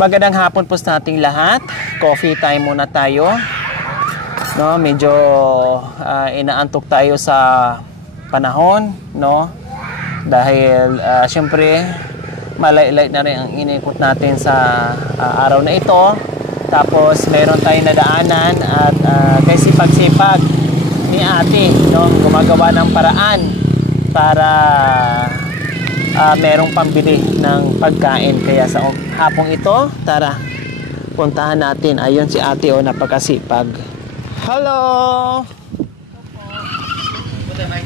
Magandang hapon po sa ating lahat. Coffee time muna tayo. No, medyo inaantok tayo sa panahon, no? Dahil syempre malay-lay na rin ang inikot natin sa araw na ito. Tapos meron tayong nadaanan at kay sipag-sipag ni ate, no, gumagawa ng paraan para merong pambili ng pagkain. Kaya sa hapong ito, tara, puntahan natin. Ayun si ate, oh, napakasipag. Hello!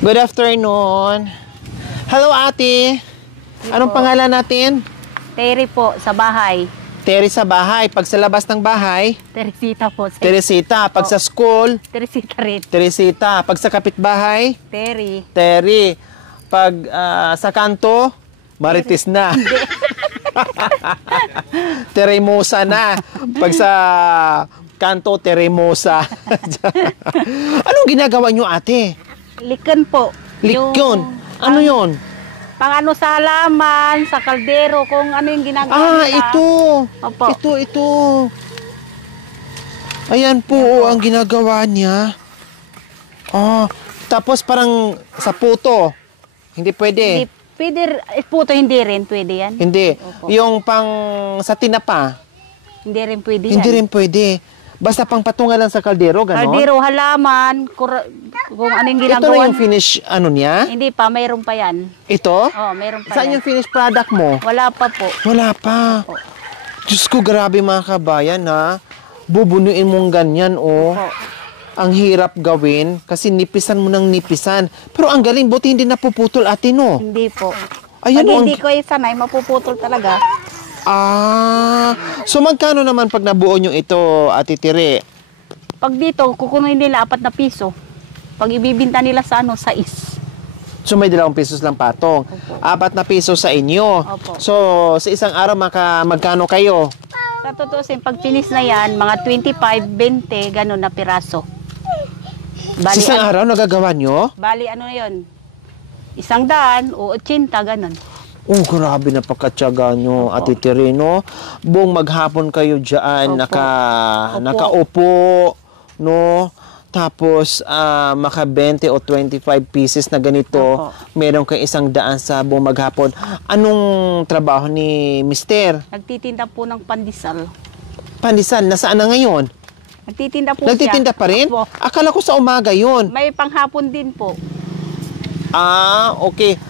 Good afternoon. Hello ate. Anong pangalan natin? Terry po, sa bahay. Terry sa bahay. Pag sa labas ng bahay? Teresita po. Teresita. Pag sa school? Teresita rin. Teresita. Pag sa kapitbahay? Terry. Terry. Pag sa kanto? Marites na. Teremosa na. Pag sa kanto, Teremosa. Anong ginagawa nyo, ate? Likon po. Likon? Ano yon? Pang ano sa halaman, sa kaldero, kung ano yung ginagawa nila. Ito. Opo. Ito. Ayan po, ang ginagawa niya. Oh, tapos parang sa puto. Hindi pwede. Hindi, pwede, puto hindi rin, pwede yan. Hindi. Opo. Yung pang sa tinapa. Hindi rin pwede Hindi yan. rin pwede. Basta pang patungan lang sa kaldero, gano'n? Kaldero, halaman, kung ano yung Ito ginagawa. na yung finish, ano niya? Hindi pa, mayroon pa yan. Ito? Oo, mayroon pa Saan yan. yung finished product mo? Wala pa po. Wala pa. Opo. Diyos ko, grabe mga kabayan, ha? Bubunuin mong ganyan, oh. Opo. Ang hirap gawin kasi nipisan mo ng nipisan. Pero ang galing, buti hindi napuputol, ate, no? Hindi po. Ayan, Pag oh, hindi ko sanay, mapuputol talaga. So magkano naman pag nabuo nyo ito, ate Tere? Pag dito, kukunin nila 4 na piso. Pag ibibinta nila sa ano, sa So may 2 pesos lang patong. Opo. 4 na piso sa inyo. Opo. So sa isang araw magkano kayo? Sa totoo, pag finish na yan, mga 25, 20, gano'n na piraso. Sa isang araw nagagawa nyo? Bali, ano na yun? 100 o 80, gano'n. Oh, grabe na pagkatsaga nyo, Opo. ate Tere, no? Buong maghapon kayo dyan, Opo. nakaupo, no? Tapos, maka 20 o 25 pieces na ganito, Opo. meron kayong 100 sa buong maghapon. Anong trabaho ni mister? Nagtitinda po ng pandesal. Pandesal, nasaan na ngayon? Nagtitinda po Nagtitinda siya. pa rin? Opo. Akala ko sa umaga yon. May panghapon din po. Okay.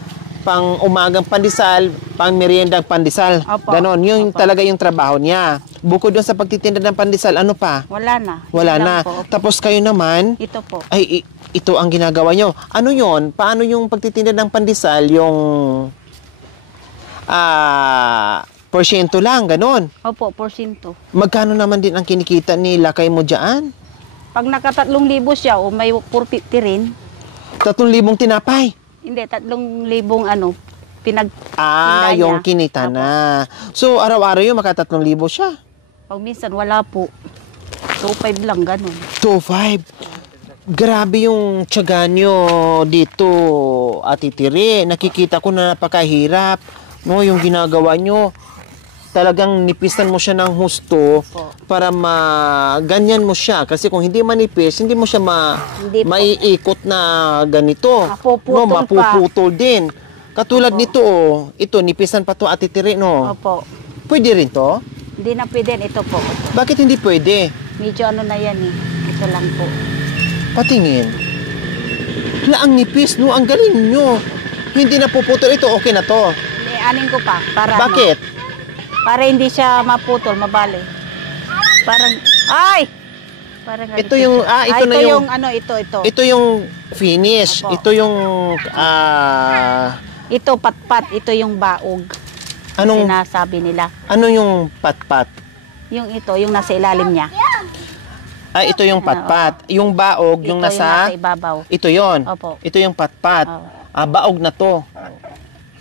Pang umagang pandesal, pang meriendang pandesal. Opo. Ganon, yun Opo. talaga yung trabaho niya. Bukod doon sa pagtitinda ng pandesal, ano pa? Wala na. Wala Yun na. lang po. Tapos kayo naman, Ito po. ay ito ang ginagawa nyo. Ano yon? Paano yung pagtitinda ng pandesal, yung porsyento lang, ganon? Opo, porsyento. Magkano naman din ang kinikita nila kay mo dyan? Pag naka 3,000 siya, o may 450 rin. 3,000 tinapay. Hindi, 3,000 ano, pinag... Yung niya. kinita Opo. na. So, araw-araw yung maka 3,000 siya. Pag minsan wala po. 2,500 lang, ganun. 2,500. Grabe yung tiyaga nyo dito, Ate Tere. Nakikita ko na napakahirap. No, yung ginagawa nyo. Talagang nipisan mo siya ng husto Opo. para ganyan mo siya. Kasi kung hindi manipis, hindi mo siya Hindi po. maiikot na ganito. Mapuputol pa. Mapuputol din. Katulad Opo. nito, ito, nipisan pa to, Ate Tere, no? Opo. Pwede rin to? Hindi na pwede. Ito po. Bakit hindi pwede? Medyo ano na yan eh. Ito lang po. Patingin. Hala, ang nipis, no? Ang galing nyo. Hindi na puputol. Ito, okay na to. Anin ko pa. Para Bakit? Ano, para hindi siya maputol, mabali. Parang, ay! Parang Ito yung, ito na yung, ano, ito. ito yung finish. Opo. Ito yung, Ito, patpat. Ito yung baog. anong, Sinasabi nila. ano yung patpat? Yung ito, yung nasa ilalim niya. Ito yung patpat. Yung baog, Ito yung nasa, ibabaw. ito yon. Opo. Ito yung patpat. Oo. Baog na to.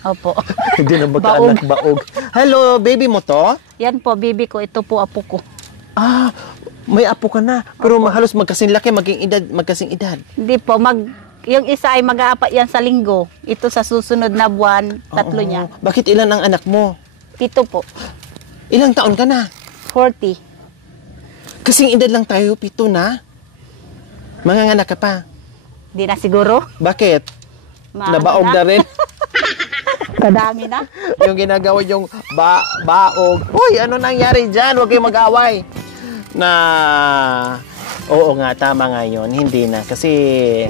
Opo. Hindi na magkaanak baog. Hello, baby mo to? Yan po, bibi ko. Ito po, apo ko. May apo ka na. Pero halos magkasing laki, magkasing edad. Hindi po, yung isa ay mag-aapat yan sa linggo. Ito sa susunod na buwan, 3 niya. Bakit ilan ang anak mo? 7 po. Ilang taon ka na? 40. Kasing edad lang tayo, 7 na. Manganganak ka pa. Di na siguro. Bakit? Maano Nabaog na rin. Kadami na. Yung ginagawa yung baog. Uy, ano nangyari dyan? Huwag kayong mag-away. Na, oo nga, tama nga yun. Hindi na. Kasi,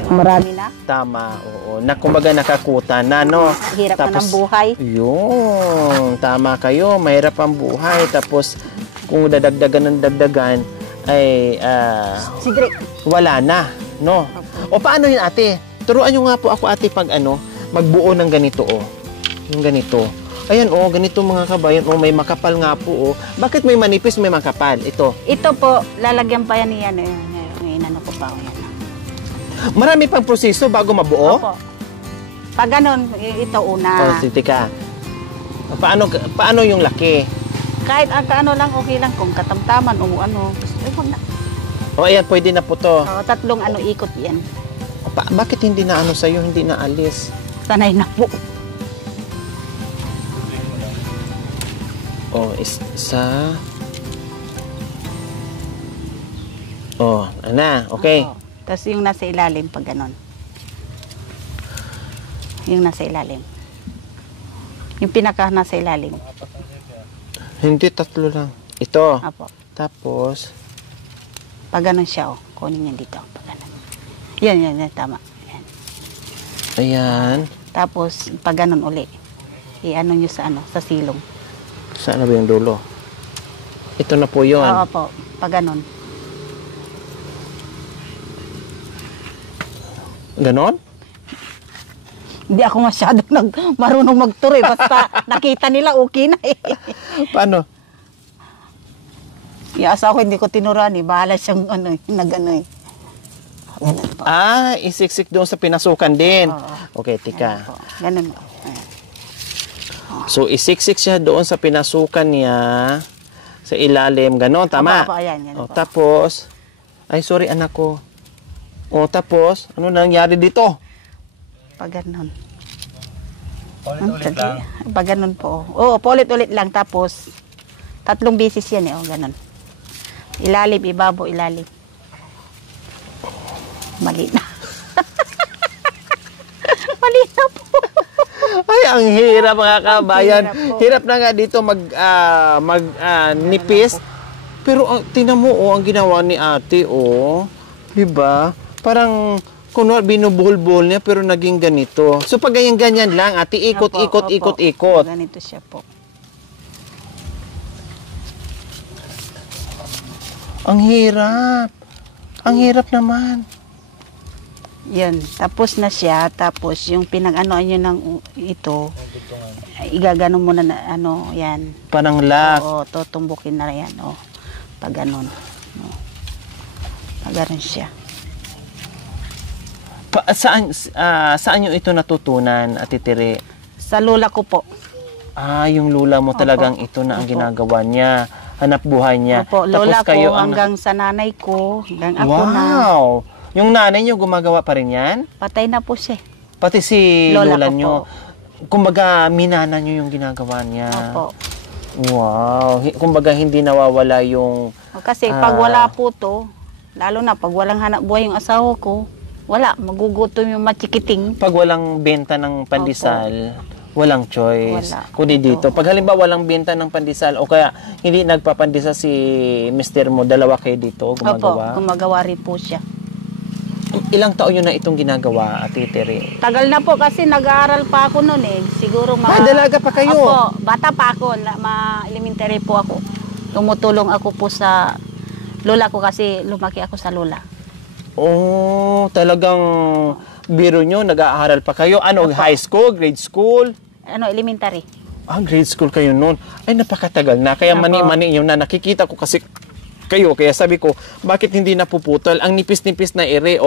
Marami na. tama, oo. Na, kumbaga nakakutan na, no? Hirap na ng buhay. Yun, tama kayo. Mahirap ang buhay. Tapos, kung dadagdagan ng dagdagan, ay, Sidre. wala na, no? O paano yun, ate? Turuan nyo nga po ako, ate, pag magbuo ng ganito, oh. Yung ganito. Ayan, oh, ganito mga kabayan. Oh, may makapal nga po, oh. Bakit may manipis, may makapal? Ito. Ito po, lalagyan pa yan niyan. Inano ko pa. Yan. Marami pang proseso bago mabuo? Opo. Pag ganun, ito una. Oh, sige ka. Paano yung laki? Kahit ano lang, okay lang. Kung katamtaman o ano. Huwag na. O, ayan, pwede na po to. Oh, 3 ikot yan. Bakit hindi na sa'yo, hindi na alis? Sanay na po. O, isa. O, ana, okay. Opo. Tapos yung nasa ilalim, pag ganun. Yung nasa ilalim. Yung pinaka nasa ilalim. Hindi, 3 lang. Ito. Apo. Tapos, Pag ganun siya, oh. Kunin niya dito. Pag ganun. Yan, tama. Yan. ayan. Tapos, pag ganun uli. I-ano nyo sa silong. Saan na ba yung dulo? Ito na po yun. Oo po. Pag ganun. Ganon? Hindi ako masyadong marunong magturo eh. Basta nakita nila, okay na eh. Paano? Yung asawa ko, hindi ko tinuruan eh. Bahala siyang nag-ano eh. Ganun po. Isiksik doon sa pinasukan din. Oo. Okay, tika. Ganun po. Ganun po. Ayan. So, isiksik siya doon sa pinasukan niya sa ilalim. Ganon, tama? Opo, ayan, yan O, po. tapos, ay, sorry, anak ko. O, tapos, ano nangyari dito? Pag ganun. Paulit-ulit lang? Pag ganun po. Oo, paulit-ulit lang. Tapos, 3 beses yan eh. O, ganun. Ilalim, ibabo, ilalim. Mali na. Mali na po. Ay, ang hirap mga kabayan. Hirap po. Hirap na nga dito nipis. Pero tingnan mo, ang ginawa ni ate, diba? Parang, kunwari, binubuhol-buhol niya, pero naging ganito. So, pag ganyan-ganyan lang, ate, ikot. Ganito siya po. Ang hirap. Ang hirap naman. Yan. Tapos na siya. Tapos, yung pinag-anoan nyo ng ito, igagano mo na, yan. Parang lock. Oo, tutumbukin na yan. O, pag ganun. O. Pag ganun siya. Saan nyo ito natutunan, Ate Tere? Sa lola ko po. Yung lula mo talagang ito na ang ginagawa niya. Hanap buhay niya. Opo, lola Tapos kayo ko hanggang sa nanay ko, hanggang ako na. Wow! Yung nanay niyo gumagawa pa rin yan? Patay na po siya. Pati si Lola lola ko niyo. Kumbaga, minana niyo yung ginagawa niya. Opo. Wow! Kumbaga, hindi nawawala yung... Kasi pag wala po to, lalo na pag walang hanap buhay yung asawa ko, wala, magugutom yung machikiting. Pag walang benta ng pandesal, walang choice. Wala. Kundi dito. Pag halimbawa walang benta ng pandesal o kaya hindi nagpapandesal si mister mo, dalawa kayo dito gumagawa. Opo, gumagawa rin po siya. Ilang taon yun na itong ginagawa, Ate Tere? Tagal na po kasi nag-aaral pa ako noon eh. Siguro dalaga pa kayo? Opo, bata pa ako. Ma-elementary po ako. Tumutulong ako po sa lola ko kasi lumaki ako sa lola. Oh, talagang biro nyo, nag-aaral pa kayo. Ano, high school, grade school? Elementary. Grade school kayo noon. Ay, napakatagal na. Kaya Opo. mani-mani yun na nakikita ko kasi kayo. Kaya sabi ko, bakit hindi napuputol? Ang nipis-nipis na ere,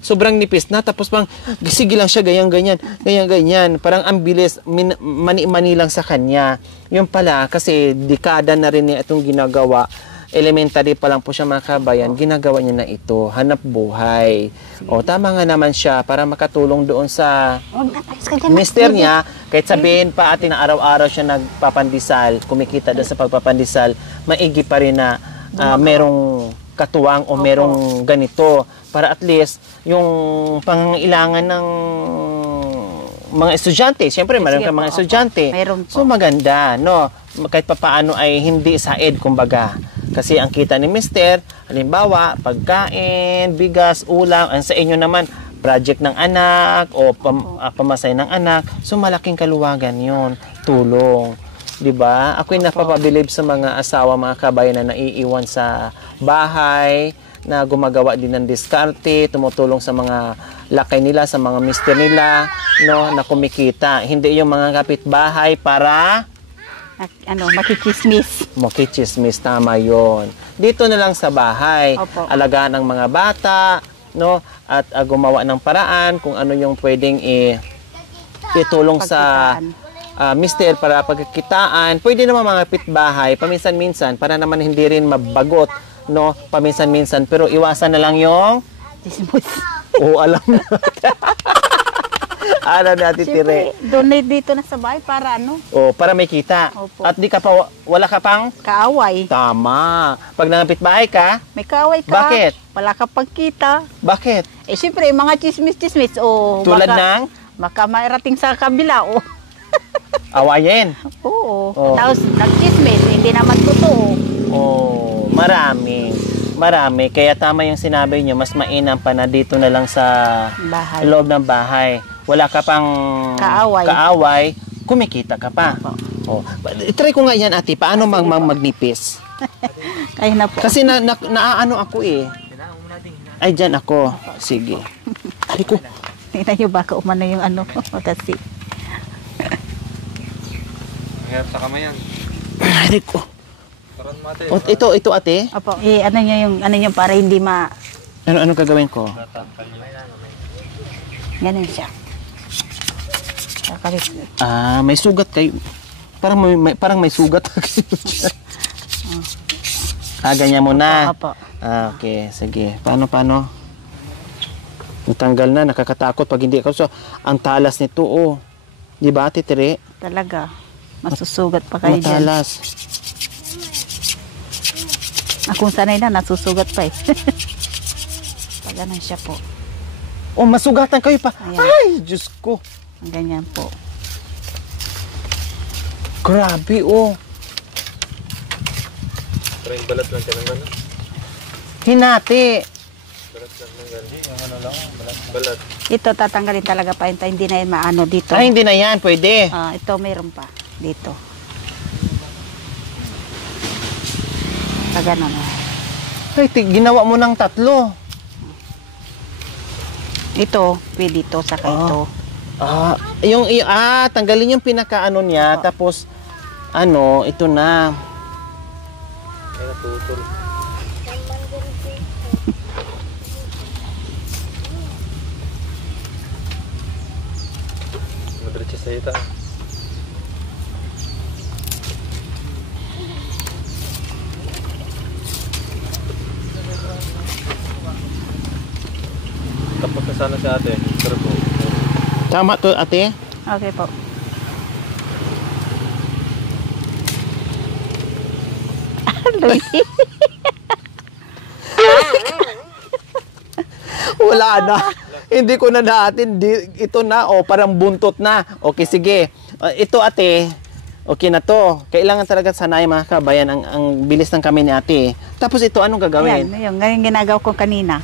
sobrang nipis na. Tapos pang, sige lang siya, ganyan. Parang ang bilis, mani-mani lang sa kanya. Yung pala, kasi dekada na rin niya itong ginagawa elementary pa lang po siya mga kabayan, ginagawa niya na ito, hanap buhay. O tama nga naman siya para makatulong doon sa mister niya, kahit sabihin pa atin na araw-araw siya nagpapandisal, kumikita doon sa pagpapandisal, maigi pa rin na merong katuwang o merong ganito para at least yung pangangailangan ng mga estudyante, siyempre meron ka mga estudyante. So maganda, no? Kahit papaano ay hindi said, kumbaga. Kasi ang kita ni mister, halimbawa, pagkain, bigas, ulam, ang sa inyo naman, project ng anak o pamasay ng anak. So malaking kaluwagan yun, tulong. 'Di ba? Ako'y napapabilib sa mga asawa, mga kabayan na naiiwan sa bahay, na gumagawa din ng diskarte, tumutulong sa mga lakay nila, sa mga mister nila, no, na kumikita. Hindi yung mga kapitbahay para makikismis. Makikismis, tama yon. Dito na lang sa bahay, alagaan ng mga bata, no, at gumawa ng paraan kung ano yung pwedeng itulong sa mister para pagkikitaan. Pwede naman mga kapitbahay, paminsan-minsan, para naman hindi rin mabagot, no, paminsan-minsan, pero iwasan na lang yung chismis. Oo, alam na. Alam natin, Tire. Donate dito na sa bahay para para may kita. Opo. At di ka pa, wala ka pang kaaway. Tama. Pag nangapitbahay ka, may kaaway ka. Bakit? Wala ka pagkita. Bakit? Siyempre, mga chismis-chismis. Tulad ng? Baka mairating sa kabila. Awayin. Oo. Tapos, nagchismis. Hindi naman totoo. Marami. Kaya tama yung sinabi nyo, mas mainam pa na dito na lang sa loob ng bahay. Wala ka pang kaaway, kumikita ka pa. Try ko nga yan, ate. Paano magnipis? Kaya na po. Kasi naaano ako Ay, dyan ako. Sige. Ari ko. Tingnan nyo baka umano yung kasi. Mahirap sa kamay yan. Ari ko. Ito ate? Opo. Ano yung para hindi Ano gagawin ko? Ganun siya. May sugat kayo. Parang may sugat. Ganyan mo na. Opo. Okay, sige. Paano? Natanggal na, nakakatakot pag hindi ako. So, ang talas nito, Di ba, Titire? Talaga. Masusugat pa kayo dyan. Matalas. Kung sanay na, nasusugat pa Pag ganun siya po. Masugatan kayo pa. Ayan. Ay, Diyos ko. Ganyan po. Grabe, Pero yung balat lang ng gano'n. Hinati. Balat lang ng gano'n. Balat. Ito, tatanggalin talaga pa. Hindi na yan maano dito. Ay, hindi na yan. Pwede. Ito, mayroon pa. Dito. Ganun. Ay, ginawa mo ng 3. Ito, pwede ito, saka ito. Tanggalin yung pinakaano niya, tapos, ito na. Ay, natutol. Madiretso sa ita. Tapos na sana si ate. Pero po. Tama to, ate? Okay po. Wala na. Hindi ko na natin. Ito na, parang buntot na. Okay, sige. Ito, ate. Okay na to. Kailangan talaga sanay, mga kabayan, ang bilis ng kami ni ate. Tapos ito, anong gagawin? Ngayon ginagawa ko kanina.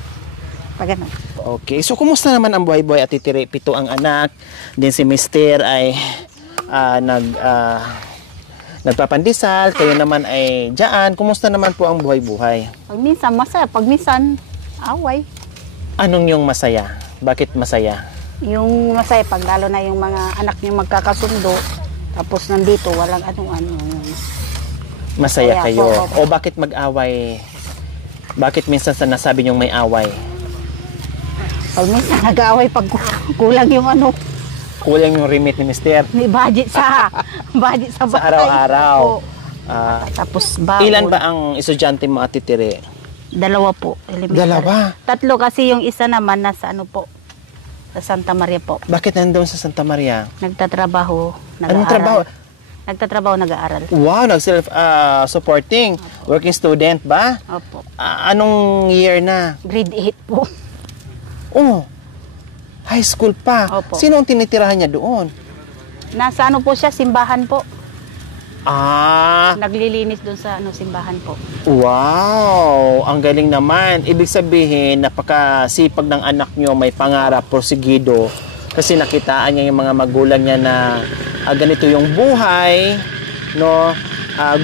Pag ganun. Okay. So, kumusta naman ang buhay-buhay at Titire? 7 ang anak. Din si Mister ay nagpapandisal. Kayo naman ay dyan. Kumusta naman po ang buhay-buhay? Pag minsan masaya, pag minsan away. Anong yung masaya? Bakit masaya? Yung masaya, pag lalo na yung mga anak niyo magkakasundo, tapos nandito, walang Masaya kayo. Po. O bakit mag-away? Bakit minsan nasabi niyong may away? Pag minsan nag-aaway, pag kulang yung Kulang yung remit ni Mister. may budget sa bahay. Sa araw-araw. Tapos baon. Ilan ba ang estudyante mo, Ate Tere? 2 po. Elementary. Dalawa? 3 kasi yung isa naman nasa ano po, sa Santa Maria po. Bakit nandun sa Santa Maria? Nagtatrabaho, nag-aaral. Anong trabaho? Nagtatrabaho, nag-aaral. Wow, nag-self-supporting. Working student ba? Opo. Anong year na? Grade 8 po. Oh, high school pa. Opo. Sino ang tinitirahan niya doon? Nasa ano po siya, simbahan po. Ah, Naglilinis doon sa ano, simbahan po. wow, ang galing naman. Ibig sabihin, napakasipag ng anak nyo, may pangarap, porsigido. Kasi nakitaan niya yung mga magulang niya na ganito yung buhay, no?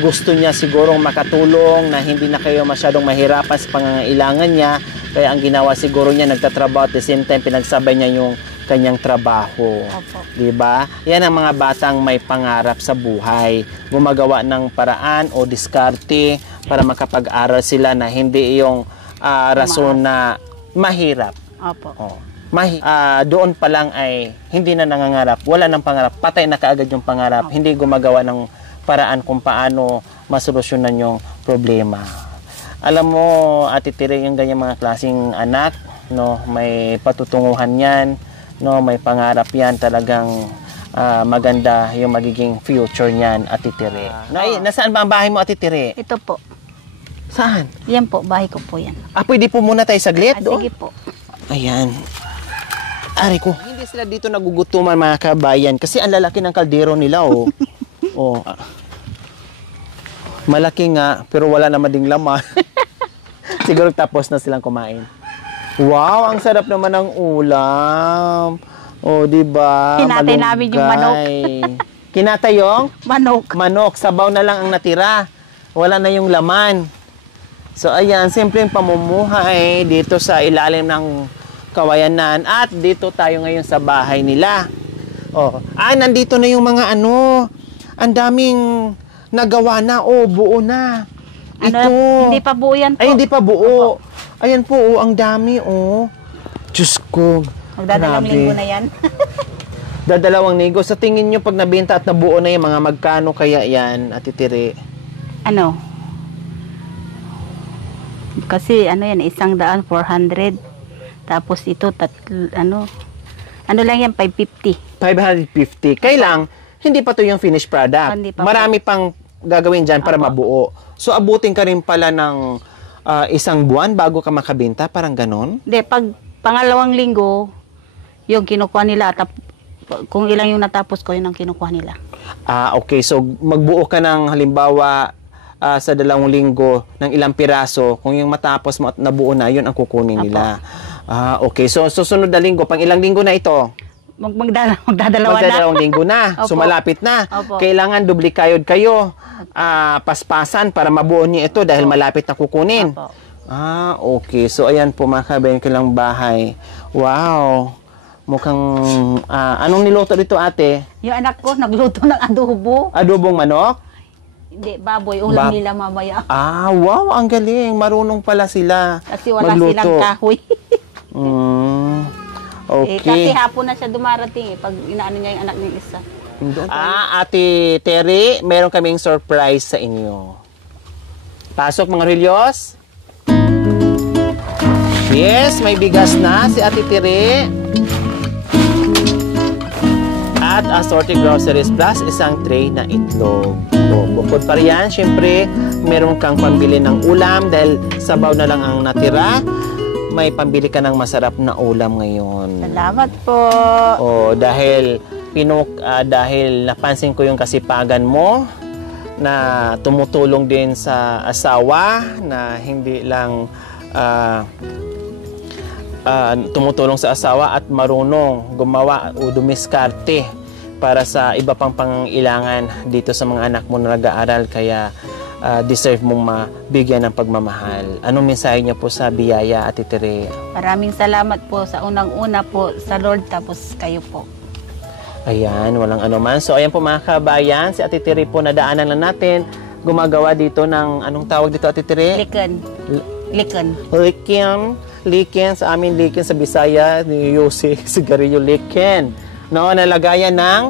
Gusto niya sigurong makatulong na hindi na kayo masyadong mahirapan sa pangangailangan niya. Kaya ang ginawa siguro niya, nagtatrabaho at the same time, pinagsabay niya yung kanyang trabaho. Opo. Diba? Yan ang mga batang may pangarap sa buhay. Gumagawa ng paraan o diskarte para makapag-aral sila na hindi yung rason na mahirap. Opo. Oh. Doon pa lang ay hindi na nangangarap, wala nang pangarap, patay na kaagad yung pangarap, hindi gumagawa ng paraan kung paano masolusyonan yung problema. Alam mo, Ate Tere, yung ganyan mga klaseng anak, no, may patutunguhan yan, no, may pangarap yan, talagang maganda yung magiging future niyan, Ate Tere. Nasaan ba ang bahay mo, Ate Tere? Ito po. Saan? Yan po, bahay ko po yan. Pwede po muna tayo saglit doon? Sige po. Ayan. Ari ko. Hindi sila dito nagugutuman, mga kabayan, kasi ang lalaki ng kaldero nila, oh. Oh. Malaki nga, pero wala naman ding laman. Siguro tapos na silang kumain. Wow, ang sarap naman ng ulam. Oh, di ba? Kinatay namin yung manok. Kinatay yung? Manok. Manok. Sabaw na lang ang natira. Wala na yung laman. So, ayan, simpleng pamumuhay dito sa ilalim ng Kawayanan. At dito tayo ngayon sa bahay nila. Oh, nandito na yung mga ano. Ang daming nagawa na. Oh, buo na. Ito. Hindi pa buo yan po. Ay, hindi pa buo. Ayan po, oh, ang dami, oh. Diyos ko. Magdadalawang linggo na yan. Dadalawang linggo. Sa tingin nyo, pag nabenta at nabuo na yung mga magkano kaya yan, Ate Tere? Ano? Kasi ano yan, 100, 400. Tapos ito, ano lang yan, 550. 550. Kailang, hindi pa to yung finished product. Marami pang gagawin dyan para mabuo. So, abutin ka rin pala ng isang buwan bago ka makabenta? Parang ganon? Hindi, pag pangalawang linggo, yung kinukuha nila. Kung ilang yung natapos ko, yun ang kinukuha nila. Okay. So, magbuo ka ng halimbawa sa 2 linggo ng ilang piraso. Kung yung matapos mo at nabuo na, yun ang kukunin nila. Okay. So, susunod na linggo. Pang ilang linggo na ito? Magdadalawang linggo na. So, malapit na. Opo. Kailangan duplikayod kayo. Paspasan para mabuo niyo ito dahil malapit na kukunin. Opo. Okay. So, ayan po mga kabayan ko lang bahay. Wow. Mukhang, anong niluto dito, ate? Yung anak ko, nagluto ng adobo. Adobong manok? Hindi, baboy. Ulam nila mamaya. Wow. Ang galing. Marunong pala sila Kasi wala magluto. silang kahoy. Okay. Kasi hapon na siya dumarating pag inaano niya yung anak niya isa. Ate Tere, meron kaming surprise sa inyo. Pasok mga Rilyos. Yes, may bigas na si Ate Tere. At assorted groceries plus isang tray na itlog. Bukod pa riyan, syempre, meron kang pambili ng ulam dahil sabaw na lang ang natira. May pambili ka ng masarap na ulam ngayon. Salamat po. Dahil dahil napansin ko yung kasipagan mo na tumutulong din sa asawa na hindi lang tumutulong sa asawa at marunong gumawa o dumiskarte para sa iba pang pangangailangan dito sa mga anak mo na nag-aaral, kaya deserve mong mabigyan ng pagmamahal. Anong mensahe niyo po sa biyaya, Ate Tere? Maraming salamat po sa unang-una po sa Lord, tapos kayo po. Ayan, walang anuman. So, ayan po mga kabayan, si Ate Tere po, nadaanan lang natin, gumagawa dito ng, anong tawag dito, Ate Tere? Liken, sa amin liken sa Bisaya, ni Yose, sigarilyo liken. No, nalagayan ng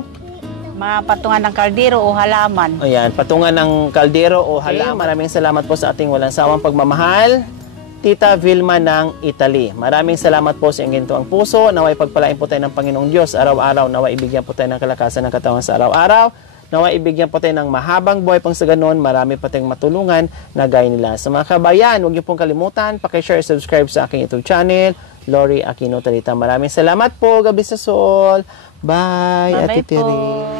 mga patungan ng kaldero o halaman. Ayan, patungan ng kaldero o halaman. Maraming salamat po sa ating walang sawang pagmamahal. Tita Vilma ng Italy. Maraming salamat po sa inyong gintuang puso. Naway pagpalain po tayo ng Panginoong Diyos araw-araw. Naway ibigyan po tayo ng kalakasan ng katawan sa araw-araw. Naway ibigyan po tayo ng mahabang buhay pang sa ganon. Marami pa tayong matulungan na gaya nila. Sa mga kabayan, huwag niyo pong kalimutan, pakishare, subscribe sa aking YouTube channel, Lori Aquino Talita. Maraming salamat po. Gabi sa Sol. Bye, Bye-bye Ate Tere. po.